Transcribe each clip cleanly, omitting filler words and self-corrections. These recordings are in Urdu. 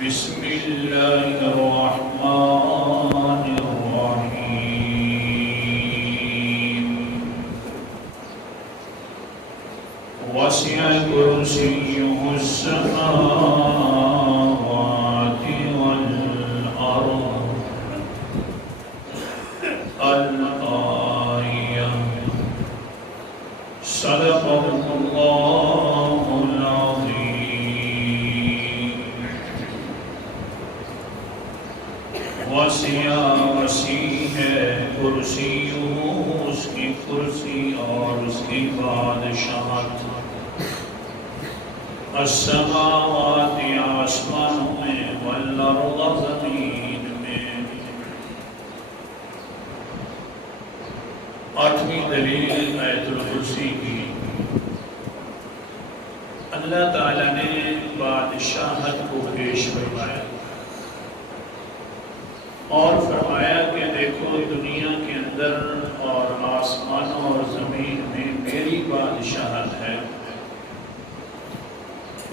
بسم الله الرحمن الرحيم وسع كرسيه السماوات والأرض الآية صدق الله العظيم وسیع ہے کرسی اس کی کرسی اور اس کی بادشاہت السماوات آسمانوں میں والارض زمین میں۔ آٹھویں دلیل آیت الکرسی کی، اللہ تعالیٰ نے بادشاہت کو پیش فرمایا اور فرمایا کہ دیکھو دنیا کے اندر اور آسمانوں اور زمین میں میری بادشاہت ہے۔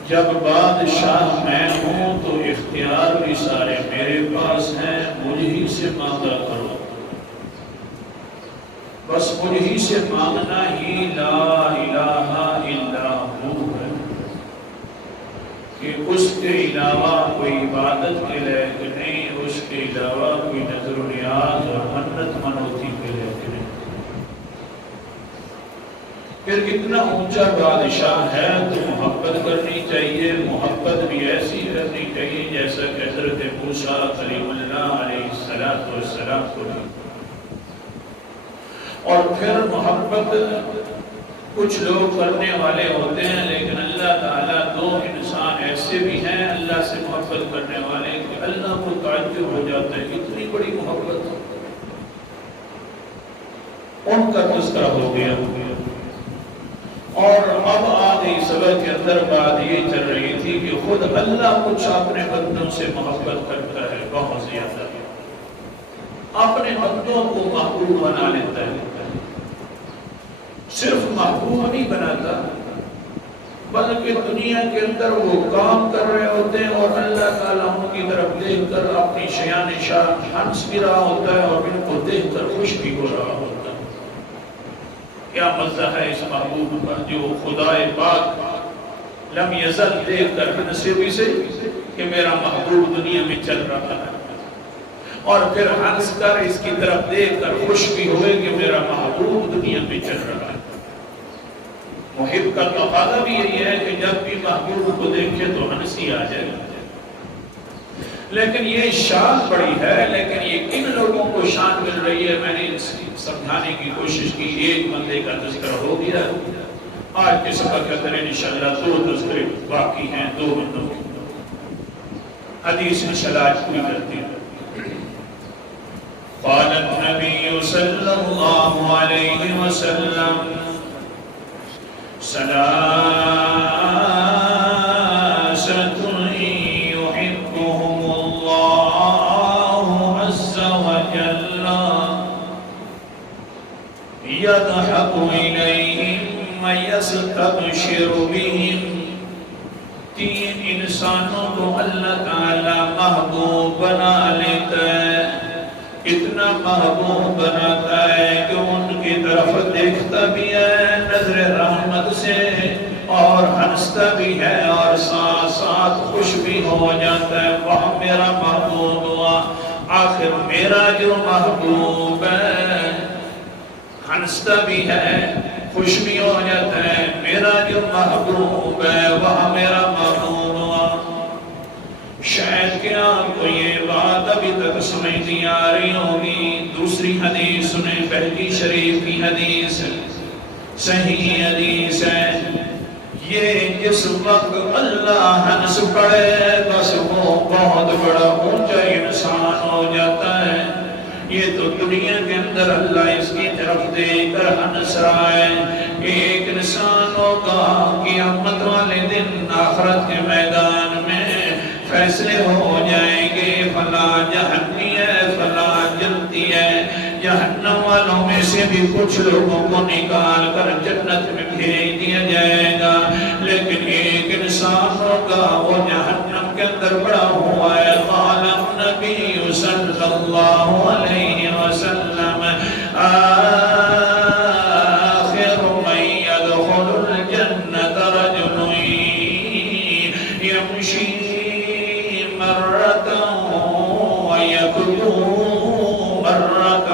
جب بادشاہ میں ہوں تو اختیار بھی سارے میرے پاس ہیں، مجھ ہی سے مانگا کرو، بس مجھ ہی سے مانگنا ہی لا الہ الا ہو ہے کہ اس کے علاوہ کوئی عبادت کے لائق نہیں، اس کے علاوہ کوئی نظر و نیاز اور منت منوتی کے لائق نہیں۔ پھر کتنا اونچا بادشاہ ہے تو محبت کرنی چاہیے، محبت بھی ایسی کرنی چاہیے جیسا کہ حضرت موسیٰ کلیم اللہ علیہ السلام کو دی۔ اور پھر محبت کچھ لوگ کرنے والے ہوتے ہیں، لیکن اللہ تعالیٰ دو انسان ایسے بھی ہیں اللہ سے محبت کرنے والے کہ اللہ کو تعجب ہو جاتا ہے اتنی بڑی محبت، ان کا تذکرہ ہو گیا۔ اور اب آگئی سبق کے اندر بات یہ چل رہی تھی کہ خود اللہ کچھ اپنے بندوں سے محبت کرتا ہے، بہت زیادہ اپنے بندوں کو محبوب بنا لیتا ہے۔ صرف محبوب نہیں بناتا بلکہ دنیا کے اندر وہ کام کر رہے ہوتے ہیں اور اللہ تعالیٰ ان کی طرف دیکھ کر اپنی شیان شان ہنس بھی رہا ہوتا ہے اور ان کو دیکھ کر خوش بھی ہو رہا ہوتا ہے۔ کیا مزہ ہے اس محبوب کا جو خدا پاک لم یزل دیکھ کر ہنسے بھی سے کہ میرا محبوب دنیا میں چل رہا ہے، اور پھر ہنس کر اس کی طرف دیکھ کر خوش بھی ہوئے کہ میرا محبوب دنیا میں چل رہا ہے۔ محب کا تقاضا بھی یہی ہے کہ جب بھی محبوب کو دیکھے تو ہنسی آ جائے۔ لیکن یہ شان بڑی ہے، لیکن یہ کن لوگوں کو شان مل رہی ہے میں نے سمجھانے کی کوشش کی۔ ایک بندے کا تذکرہ ہو گیا، آج کے سبق کے اندر انشاءاللہ دو تذکرے باقی ہیں، دو بندوں کی حدیث انشاءاللہ آج پوری کرتی ہے۔ قال النبي صلى الله عليه وسلم ثلاثة يحبهم الله عز وجل يضحك إليهم ويستبشر بهم۔ تین انسانوں کو اللہ تعالی محبوب بنا لیتا ہے، اتنا محبوب بناتا ہے کہ ان کی طرف دیکھتا بھی ہے نظر رحمت سے اور ہنستا بھی ہے اور ساتھ ساتھ خوش بھی ہو جاتا ہے۔ وہ میرا محبوب ہوا، آخر میرا جو محبوب ہے ہنستا بھی ہے خوش بھی ہو جاتا ہے، میرا جو محبوب ہے وہ میرا محبوب ہوا۔ شاید کہ آپ کو یہ بات ابھی تک سمجھ نہیں آ رہی ہوگی۔ دوسری حدیث سنیں، بہقی شریف کی حدیث، صحیح حدیث ہے۔ یہ جس وقت اللہ ہنس پڑے بس وہ بہت بڑا اونچا انسان ہو جاتا ہے۔ یہ تو دنیا کے اندر اللہ اس کی طرف دیکھ کر ہنس رہا ہے۔ ایک انسان ہوگا قیامت والے دن آخرت کے میدان میں فیصلے ہو جائیں گے، فلاں جہنمی ہے فلاں جنتی ہے۔ جہنم والوں میں سے بھی کچھ لوگوں کو نکال کر جنت میں بھیج دیا جائے گا، لیکن ایک انسان ہوگا وہ جہنم کے اندر بڑا ہوا مرة ويكدو مرة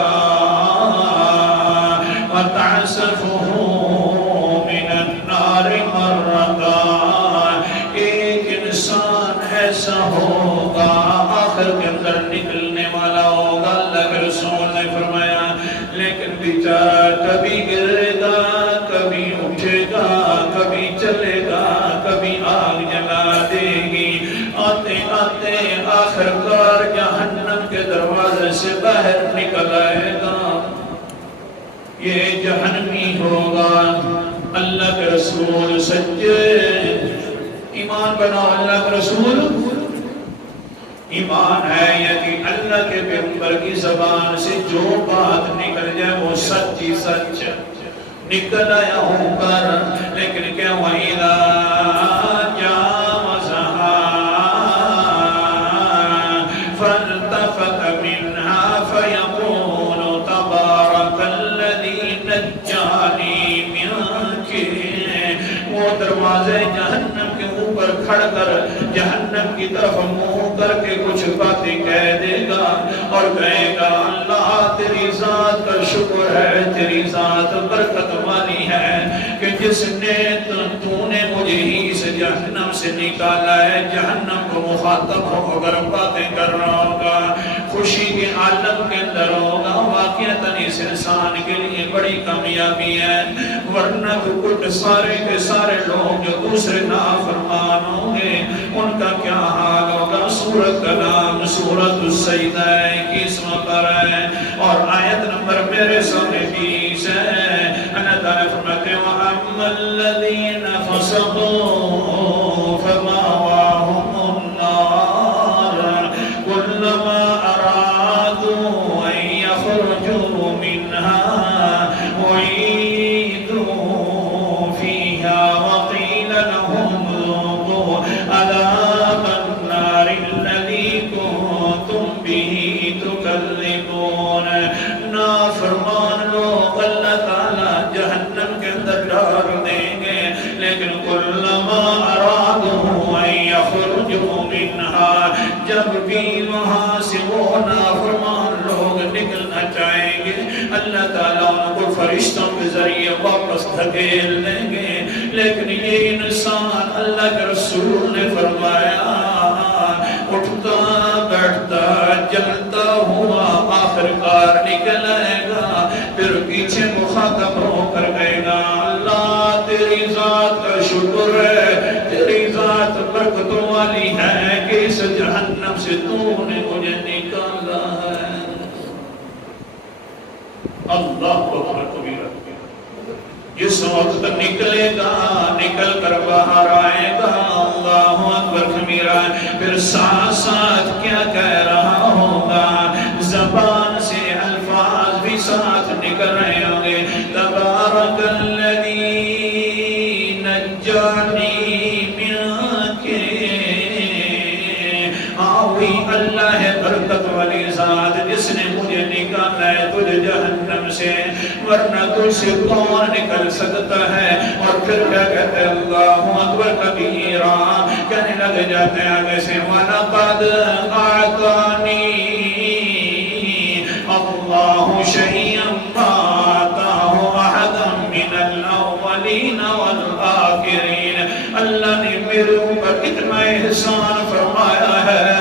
وتعسفه من النار مرة. ایک انسان ایسا ہوگا آخر کے اندر نکلنے والا ہوگا، اللہ کے رسول نے فرمایا، لیکن بیچارہ کبھی گرے گا، کبھی اٹھے گا، کبھی چلے گا، کبھی آگ جلا دے گی، آتے آتے آخر کار جہنم کے دروازے سے باہر نکل آئے گا، یہ جہنمی ہوگا۔ اللہ کے رسول سچے ایمان بناؤ، اللہ کے رسول ایمان ہے یعنی اللہ کے پیغمبر کی زبان سے جو بات نکل جائے وہ سچ ہی سچ نکل آیا ہوں کر، لیکن کیا وَإِذَا جَاوَزَهَا فَالْتَفَتَ مِنْهَا فَيَقُولُ تَبَارَكَ الَّذِي نَجَّانِي مِنْكِ۔ وہ دروازے جہنم کے اوپر کھڑ کر جہنم کی طرف منہ کر کے کچھ باتیں کہہ دے گا اور کہے گا اللہ تیری ذات کا شکر ہے، تیری ذات برکت والی ہے کہ جس نے تو نے مجھے ہی اس جہنم سے نکالا ہے۔ جہنم کو مخاطب ہو کر باتیں کر رہا ہوگا، خوشی کے عالم کے اندر ہوگا، واقعتاً اس انسان کے لیے بڑی کامیابی ہے، ورنہ کچھ سارے کے سارے لوگ جو دوسرے نافرمان ہوں گے ان کا کیا حال ہوگا۔ سورت کا نام سورت السجدہ 21واں پارہ ہے اور آیت نمبر میرے سامنے 20 ہے۔ اللہ تعالیٰ فرماتے ہیں وَأَمَّا الَّذِينَ فَسَقُوا فَمَأْوَاهُمُ النَّارُ كُلَّمَا أَرَادُوا أَن يَخْرُجُوا مِنْهَا أُعِيدُوا فِيهَا وَقِيلَ لَهُمْ ذُوقُوا عَذَابَ النَّارِ الَّذِي كُنتُمْ بِهِ تُكَذِّبُونَ۔ نافرمان لوگ اللہ تعالیٰ جہنم کے اندر ڈال دیں گے، لیکن کلما ارادوا ان یخرجوا منہا، جب بھی وہاں سے وہ نافرمان لوگ نکلنا چاہیں گے اللہ تعالیٰ ان کو فرشتوں کے ذریعے واپس دھکیل دیں گے، لیکن یہ انسان اللہ کے رسول نے فرمایا اٹھتا بیٹھتا جلتا ہوا آخر کار نکل آئے گا، پھر پیچھے مخاطب ہو کر کہے گا اللہ تیری ذات کا شکر ہے، تیری ذات برکتوں والی ہے کہ اس جہنم سے تو نے مجھے نکالا ہے۔ اللہ اکبر کبیرہ، جس وقت نکلے گا نکل کر باہر آئے گا اللہ اکبر کبیرہ، پھر ساتھ ساتھ کیا کہہ رہا ہوگا، زبان سے الفاظ بھی ساتھ نکل رہے ہوں گے، تبارک الذی نجانی منک، آوی اللہ ہے برکت والی ذات جس نے مجھے نکالا ہے تجھے جہنم سے، ورنہ تجھ سے کون نکل سکتا ہے۔ اور پھر کیا کہتے ہیں اللہ اکبر کبیرہ، کہنے لگ جاتے ہیں آگے سے وَلَقَدْ أَعْطَانِي اللَّهُ شَيْئًا مَا آتَاهُ أَحَدًا مِنَ الْأَوَّلِينَ وَالْآخِرِينَ، اللہ نے میرے اوپر اتنا احسان فرمایا ہے،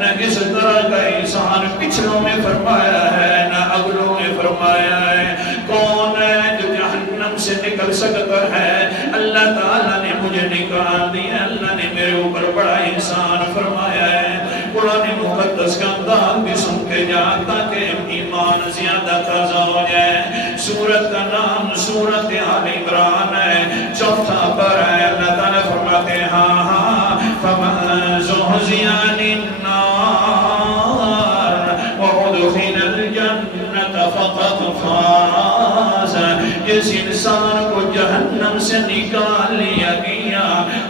نہ اس طرح کا احسان پچھلوں میں فرمایا ہے نہ اگلوں میں فرمایا ہے۔ کون ہے جو جہنم سے نکل سکتا ہے؟ اللہ تعالیٰ نے مجھے نکال دیا، اللہ نے میرے اوپر بڑا احسان فرمایا ہے۔ قرآن مقدس کا انداز بھی سن کے جاتا تاکہ ایمان زیادہ تازہ ہو جائے۔ سورت کا نام سورت آل عمران ہے، 4واں پارہ ہے۔ اللہ تعالیٰ فرماتے ہیں فَمَن زُحْزِحَ عَنِ النَّارِ وَأُدْخِلَ الْجَنَّةَ فَقَدْ فَازَ، جس انسان کو جہنم سے نکال لیا گیا،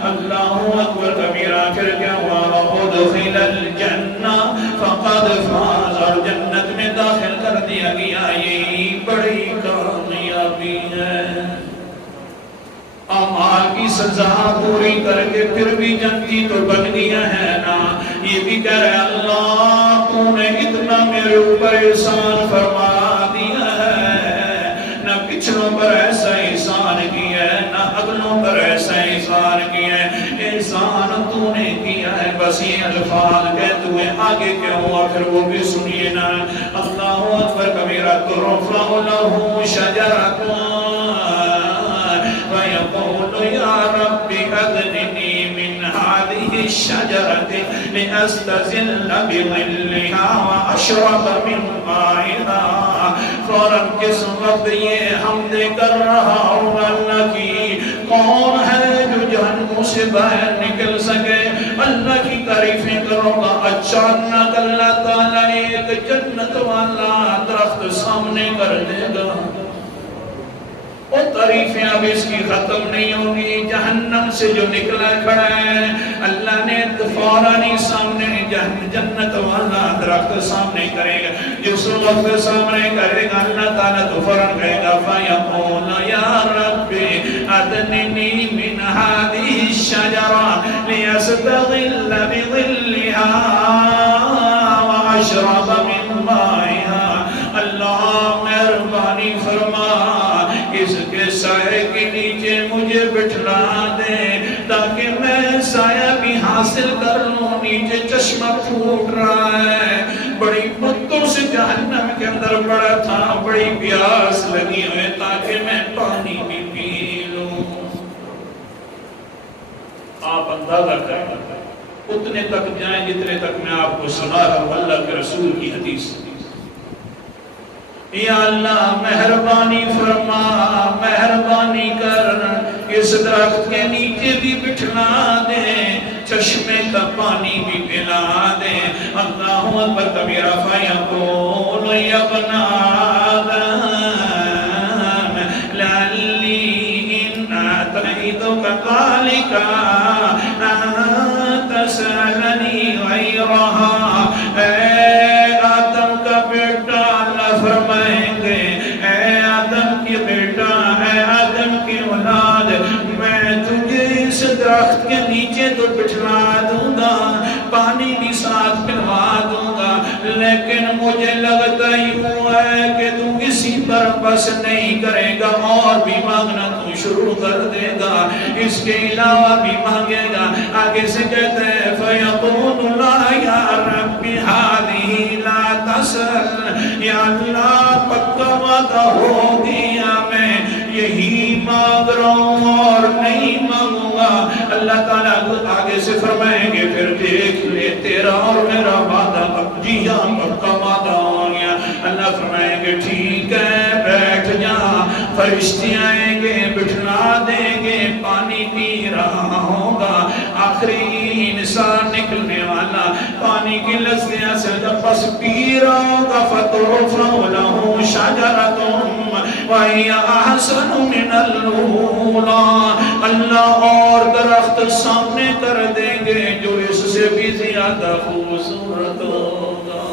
اللہ اکبر کبیرہ، پھر کیا ہوا وَأُدْخِلَ الْجَنَّةَ فَقَدْ فَازَ، اور جنت میں داخل کر دیا گیا، یہی بڑی کامیابی ہے۔ اعمال کی سزا پوری کر کے پھر بھی جنتی تو بن گیا ہے نا. یہ بھی کہہ رہے اللہ تو نے اتنا میرے اوپر احسان فرما دیا ہے، نہ پچھلوں پر ایسا احسان کیا ہے نہ اگلوں پر ایسا احسان کیا ہے، احسان تو نے کیا ہے. بس یہ الفاظ کہتے ہوئے آگے کیا ہوا پھر وہ بھی سنیے نا. اللہ اکبر کبیرہ. ترفع لہ شجرۃ ویقول یا رب ادننی من هذه الشجرة لأستظل بظلها وأشرب من مائها. فوراً کس وقت یہ حمد کر رہا ہوں اللہ کی، کون ہے جو جہنم سے باہر نکل سکے؟ اللہ کی تعریفیں کروں گا. اچانک اللہ تعالیٰ ایک جنت والا درخت سامنے کر دے گا. وہ تعریفیں اب اس کی ختم نہیں ہوگی. جہنم سے جو نکلا کھڑا ہے اللہ نے فوراً سامنے جنت والا درخت سامنے کرے گا. جس وقت سامنے کرے گا اللہ تعالیٰ تو فوراً کہے گا فَيَقُولُ يَا رَبِّ أَدْنِنِي مِنْ هَذِهِ الشَّجَرَةِ لِأَسْتَظِلَّ بِظِلِّهَا وَأَشْرَبَ مِنْ مَائِهَا. اللہ مہربانی فرما اس کے سائے کے نیچے مجھے بٹھلا دے تاکہ میں سایہ بھی حاصل کر لوں. نیچے چشمہ پھوٹ رہا ہے، بڑی مدتوں سے جہنم کے اندر پڑا تھا، بڑی پیاس لگی ہوئے تاکہ میں پانی بھی پی لوں. آپ اندازہ کریں اتنے تک جائیں جتنے تک میں آپ کو سنا رہا ہوں اللہ کے رسول کی حدیث. یا اللہ مہربانی فرما، مہربانی کر اس درخت کے نیچے بھی بٹھلا دے، چشمے کا پانی بھی پلا دے. اللہ اکبر کبیرہ. فیقول یا ابن آدم لعلی ان اتیتک ذلک ان تسألنی غیرہا. اے آدم کا بیٹا اللہ فرمائیں گے، اے آدم کی بیٹا، اے آدم کی اولاد، میں تجھے اس درخت کے نیچے تو بٹھلا دوں گا، پانی بھی ساتھ پلوا دوں گا، لیکن مجھے لگتا یوں ہے کہ تو اسی پر بس نہیں کرے گا، اور بھی مانگنا تو شروع کر دے گا، اس کے علاوہ بھی مانگے گا. آگے سے کہتے ہیں فَيَقُولُ لَا يَا رَبِّ هَذِهِ لَا تَسْأَلْ. یا اللہ پکا وعدہ ہو گیا، میں یہی مانگ رہا ہوں اور نہیں مانگوں گا. اللہ تعالیٰ آگے سے فرمائیں گے پھر دیکھ لے تیرا اور میرا وعدہ جی ہاں پکا وعدہ ہو گیا. اللہ فرمائیں گے ٹھیک ہے بیٹھ جا. فرشتے آئیں گے بٹھلا دیں گے، پانی پی رہا ہوگا. آخری انسان نکلنے والا پانی کی لذیذ سے جب بس پی رہا ہوگا فَتُرْفَعُ لَهُ شَجَرَةٌ وَهِيَ أَحْسَنُ مِنَ الْأُولَىٰ. اللہ اور درخت سامنے کر دیں گے جو اس سے بھی زیادہ خوبصورت ہوگا.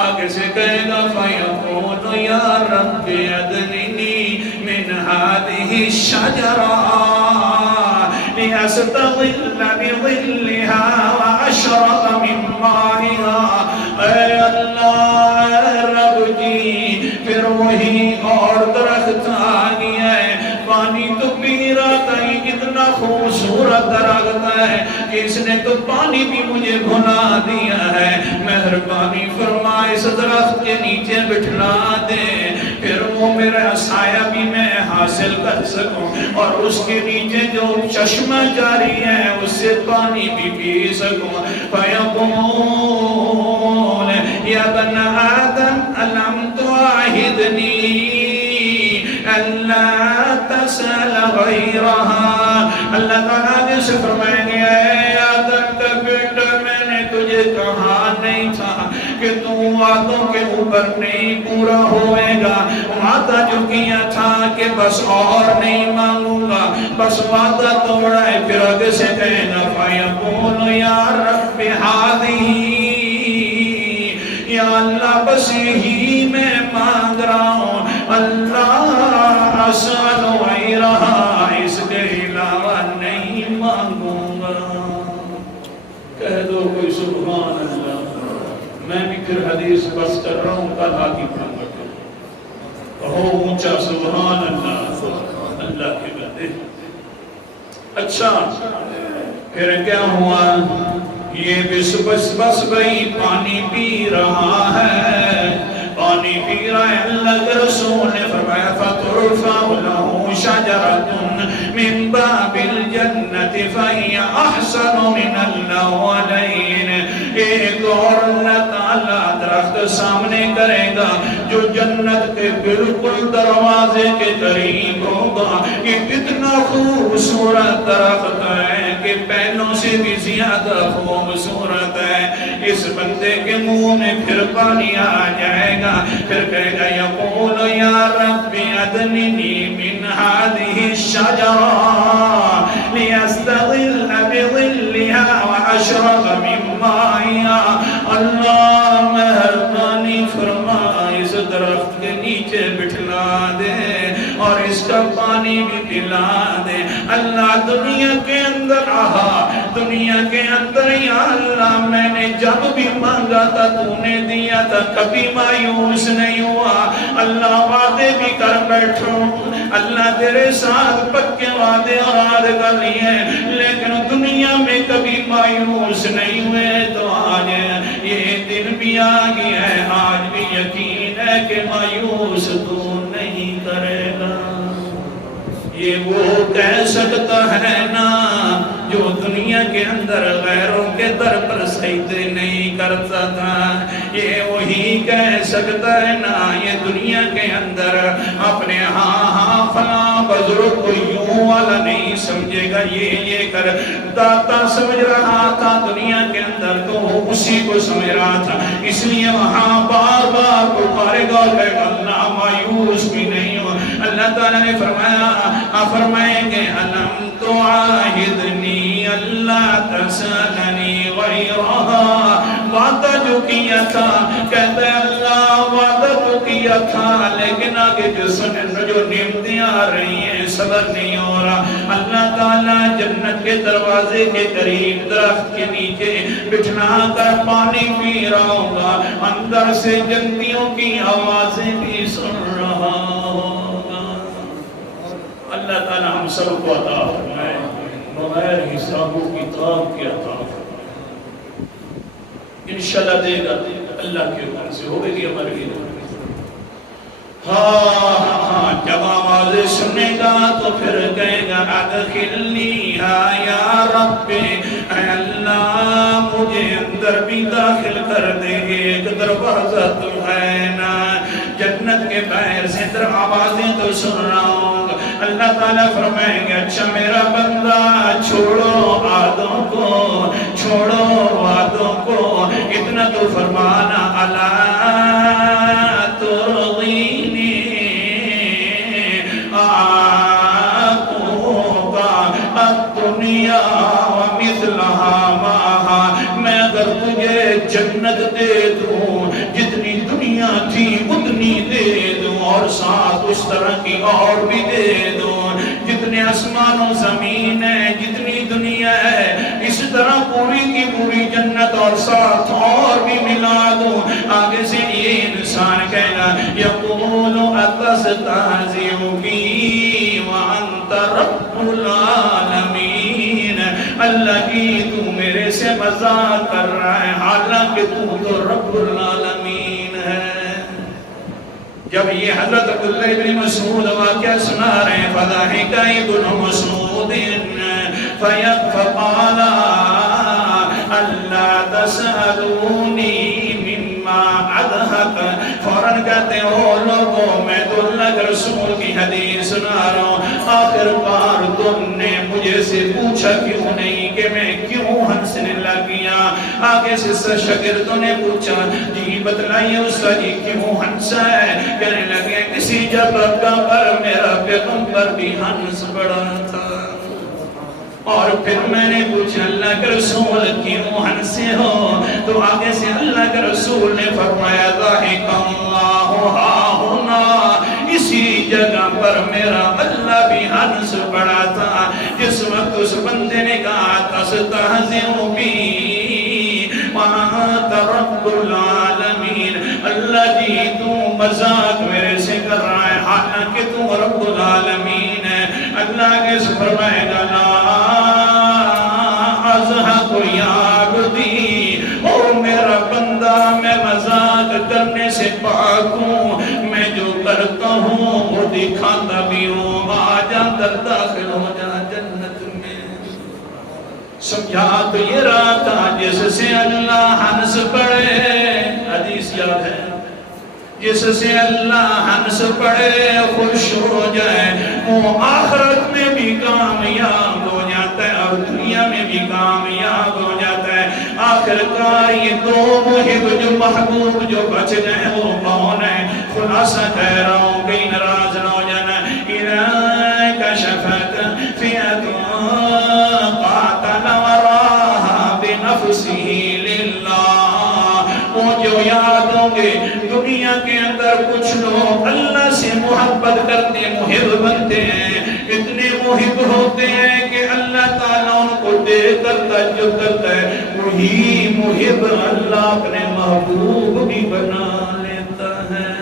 آگے سے کہے گا فَيَقُولُ يَا رَبِّ أَدْنِنِي مِنْ هَذِهِ الشَّجَرَةِ لِأَسْتَظِلَّ بِظِلِّهَا وَأَشْرَبَ مِنْ مَائِهَا. اے اللہ اے رب جی پھر وہی اور درخت آ گیا ہے، پانی تو پی رہا تھا، اتنا خوبصورت درخت ہے کہ اس نے تو پانی بھی مجھے بھلا دیا ہے. مہربانی فرما اس درخت کے نیچے بٹھلا دے، پھر وہ میرا سایہ بھی میں حاصل کر سکوں، اور اس کے نیچے جو چشمہ جاری ہے اس سے پانی بھی پی سکوں. فَيَقُولُ یا بن آدم أَلَمْ تُعَاهِدْنِي أَلَّا تَسْأَلَ غَيْرَهَا. اللہ تعالیٰ سے فرمائیں گے اے آدم کا بیٹا میں نے تجھے کہا نہیں تھا کہ تو وعدوں کے اوپر نہیں پورا ہوئے گا. وعدہ جو کیا تھا کہ بس اور نہیں مانگوں گا، بس وعدہ توڑا ہے. پھر آگے سے کہے گا فَيَقُولُ يَا رَبِّ هَذِهِ. یا اللہ بس یہی میں مانگ رہا ہوں، اللہ أَسْأَلُ غَيْرَهَا. اس کے کہہ دو کوئی سبحان اللہ. میں بھی پھر حدیث بس کر رہا ہوں، کل آتی پڑھوں گا. کہو اونچا سبحان اللہ. اللہ کے بندے. اچھا پھر کیا ہوا؟ یہ بس بھئی پانی پی رہا ہے، پانی پی رہا ہے. اللہ کے رسول نے فرمایا فَتُرْفَعُ لَهُ شَجَرَةٌ مِّن بَابِ الْجَنَّةِ فَهِيَ أَحْسَنُ مِنَ الْأَوَّلَيْنِ. ایک اور اللہ تعالیٰ درخت سامنے کرے گا جو جنت کے بالکل دروازے کے قریب ہوگا. یہ اتنا خوبصورت درخت ہے کہ پہلوں سے بھی زیادہ خوبصورت ہے. اس بندے کے منہ میں پھر پانی آ جائے گا، پھر کہے گا یقول یا رب ادننی من هذه الشجرة لیستظل بظلها واشرب من مائها. اللہ مہربانی فرما اس درخت کے نیچے بٹھلا دے اور اس کا پانی بھی پلا دے. اللہ دنیا کے اندر رہا، دنیا کے اندر یا اللہ میں نے جب بھی مانگا تھا تو نے دیا تھا، کبھی مایوس نہیں ہوا. اللہ وعدے بھی کر بیٹھوں، اللہ تیرے ساتھ پکے وعدے اور عہد کر لیے، لیکن دنیا میں کبھی مایوس نہیں ہوئے. تو آج یہ دن بھی آ گیا ہے، آج بھی یقین ہے کہ مایوس تو نہیں کرے گا. یہ وہ کہہ سکتا ہے نا جو دنیا کے اندر غیروں کے در پر سجدے نہیں کرتا تھا. یہ وہی کہہ سکتا ہے نا یہ دنیا کے اندر اپنے ہاں فلاں بزرگ کو یوں والا نہیں سمجھے گا، یہ کر داتا سمجھ رہا تھا دنیا کے اندر تو اسی کو سمجھ رہا تھا. اس لیے وہاں بار بار پکارے گا اور کہے گا اللہ مایوس بھی نہیں ہو. اللہ تعالیٰ نے فرمائیں گے الم تعاہدنی اللہ تسألنی غیرہا. وعدہ جو کیا تھا، کہتا ہے اللہ وعدہ تو کیا تھا لیکن آگے جو نعمتیں آ رہی ہیں صبر نہیں ہو رہا. اللہ تعالیٰ جنت کے دروازے کے قریب درخت کے نیچے بٹھنا کر پانی پی رہا ہوگا، اندر سے جنتیوں کی آوازیں بھی سن رہا ہوگا. اللہ تعالیٰ ہم سب کو عطا فرمائے بغیر حساب و کتاب کے عطا فرمائے. انشاءاللہ دے گا اللہ کے اوپر سے ہوگی گی ہمارے لیے. ہاں جب آواز سنے گا تو پھر کہے گا ادخلنی یا رب، اے اللہ مجھے اندر بھی داخل کر دے. ایک دروازہ تو ہے نا جنت کے باہر سے در آوازیں تو سن رہا ہوں. اللہ تعالیٰ فرمائیں گے اچھا میرا بندہ چھوڑو عادوں کو، چھوڑو وعدوں کو، اتنا تو فرمانا الا ترضینی آقوبا الدنیا ومثلہا معہا. میں اگر تجھے جنت دے دوں جتنی دنیا تھی اتنی دے دوں اور ساتھ اس طرح کی اور بھی دے دوں. جتنے آسمان و زمین ہے، جتنی دنیا ہے، اس طرح پوری کی پوری جنت اور ساتھ اور بھی ملا دوں. آگے سے یہ انسان کہنا یقول اتستہزئ بی وانت رب العالمین. اللہ کی تو میرے سے مذاق کر رہا ہے حالانکہ تو رب العالمین ہے. جب یہ حضرت عبداللہ ابن مسعود واقعہ سنا رہے ہیں فضحک ابن مسعود فقال اللہ تسألونی مما اضحک. فوراً کہتے ہیں او لوگوں میں تو اللہ کے رسول کی حدیث سنا رہا ہوں، آخر کار تم نے مجھے سے پوچھا کیوں نہیں کہ میں کیوں ہنسنے لگیا. آگے سے شاگردوں نے پوچھا جی بتلائیے استاد جی کیوں ہنسا ہے؟ کہنے لگے کسی جگہ پر میرا پیغمبر بھی ہنس پڑا تھا. اور پھر میں نے پوچھا اللہ کے رسول کیوں ہنسے ہو؟ تو آگے سے اللہ کے رسول نے فرمایا ضحک اللہ ہاہنا، اسی جگہ پر میرا اللہ بھی ہنس پڑا تھا جس وقت اس بندے نے کہا تستہزئ بی رب العالمین. اللہ جی تو مذاق میرے سے کر رہا ہے حالانکہ تو رب العالمین ہے. اللہ کے فرمائے گا لا اضحک یا عبدی، او میرا بندہ میں مذاق کرنے سے پاک ہوں، میں جو کرتا ہوں وہ دکھاتا بھی ہوں. آ جا در داخل ہو جا جنت میں. سمجھا تو یہ رہا تھا جس سے اللہ ہنس پڑے، حدیث یاد ہے، جس سے اللہ ہنس پڑے خوش ہو جائے وہ آخرت میں بھی کامیاب ہو جاتا ہے اور دنیا میں بھی کامیاب ہو جاتا ہے. آخرکار یہ دو محب جو محبوب جو بچ گئے وہ کون ہے؟ خلاصہ کہہ رہا ہوں کہیں ناراض نہ ہو جانا. اِلَيْكَ شَفَتْ فِيَةٌ قَاتَلَ وَرَاهَا بِنَفْسِهِ لِلَّهِ. وہ جو یاد ہوں گے دنیا کے اندر کچھ لوگ اللہ سے محبت کرتے محب بنتے ہیں، اتنے محب ہوتے ہیں کہ اللہ تعالیٰ ان کو دیکھ کر تعجب کرتا ہے. وہی محب اللہ اپنے محبوب بھی بنا لیتا ہے.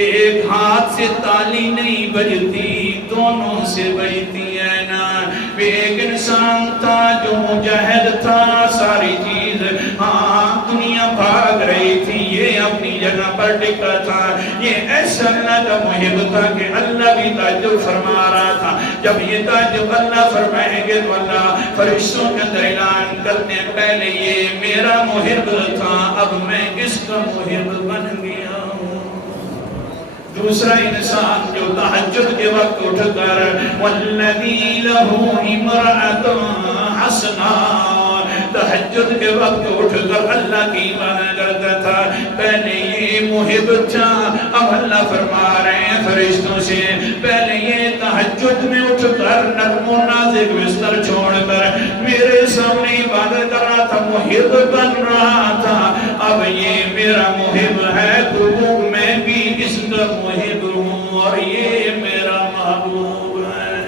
ایک ہاتھ سے تالی نہیں بجتی، دونوں سے بجتی ہے نا. ایک انسان تھا جو مجاہد تھا، ساری چیز ہاں دنیا بھاگ رہی تھی، یہ اپنی جگہ پر ٹکا تھا. یہ ایسا اللہ کا محب تھا کہ اللہ بھی تعجب فرما رہا تھا. جب یہ تعجب اللہ فرمائیں گے تو اللہ فرشتوں کے اندر اعلان کرتے ہیں پہلے یہ میرا محب تھا، اب میں اس کا محب بن گیا ہوں. دوسرا انسان جو تہجد کے وقت اٹھ کر والذی لہ امرأۃ حسنہ، تہجد کے وقت اٹھ کر اللہ کی عبادت کرتا تھا، پہلے یہ محب تھا. اب اللہ فرما رہے ہیں فرشتوں سے پہلے یہ تہجد میں اٹھ کر نرم و نازک بستر چھوڑ کر میرے سامنے عبادت کر رہا تھا، محب بن رہا تھا. اب یہ میرا محب ہے تو میں بھی اس کا محب ہوں اور یہ میرا محبوب ہے.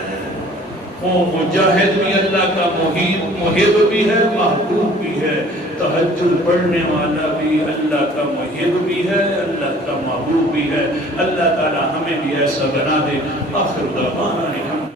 وہ مجاہد بھی اللہ کا محب بھی ہے، محبوب بھی ہے. تہجد پڑھنے والا بھی اللہ کا محب بھی ہے، اللہ کا محبوب بھی ہے. اللہ تعالی ہمیں بھی ایسا بنا دے. آخر دعوانا